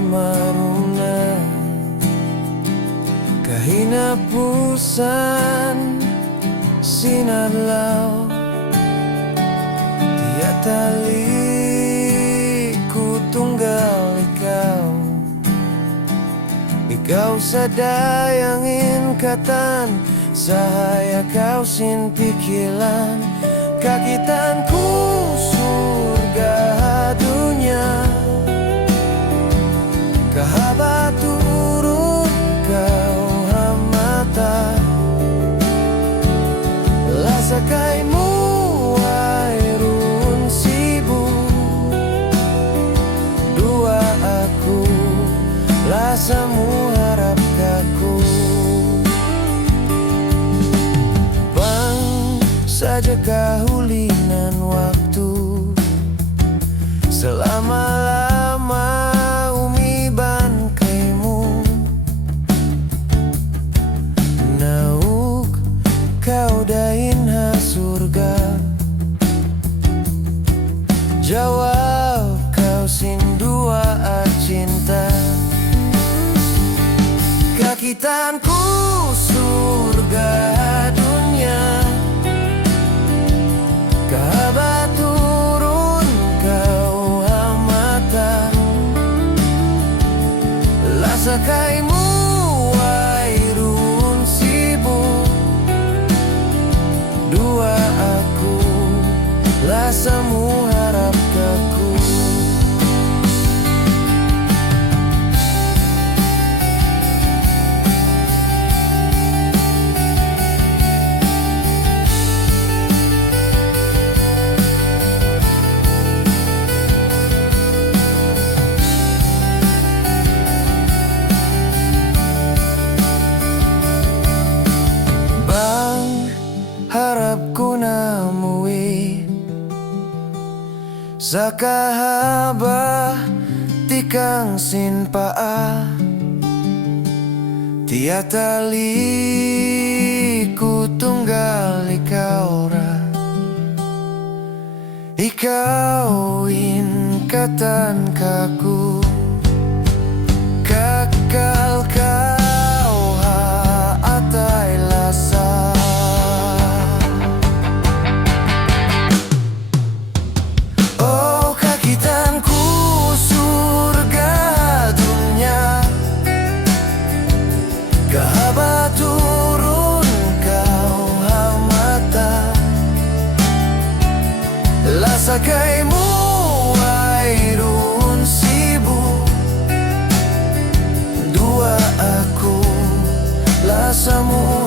maruna kahinapusan sinadlaw tiada tali ku tunggal Ikaw sadayang ingkatan sahaya kau sin pikilan kakitanku surga dunia kahaba turun kau hamata lasakaimu airun sibu dua aku lasamu harap kaku bang saja kahulinan waktu selama-lama umi bangkaimu nauk kau dainha surga jawab kau sin dua cinta kakitanku surga dunia kahaba turun kau hamata lasakaimu airun sibu dua aku lasamu harap kaku harapku namui sakahaba tikang sinpaa tia tali ku tunggal ikaura ikau ingkatan kaku kakal kau atai lasa kahaba turun kau hamata lasakaimu airun sibu dua aku lasamu